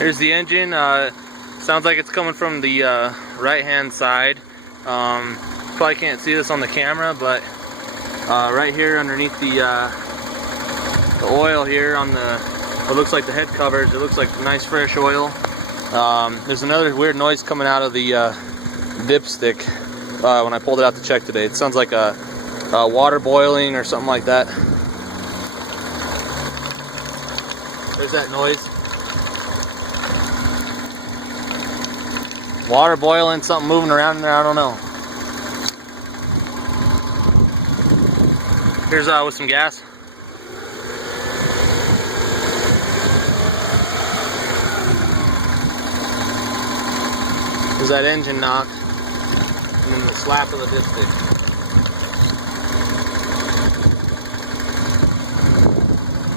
Here's the engine. Sounds like it's coming from the right-hand side. Probably can't see this on the camera, but right here underneath the oil here on the, what looks like the head covers, it looks like nice fresh oil. There's another weird noise coming out of the dipstick when I pulled it out to check today. It sounds like a water boiling or something like that. There's that noise. Water boiling, something moving around in there, I don't know. Here's with some gas. There's that engine knock, and then the slap of the dipstick.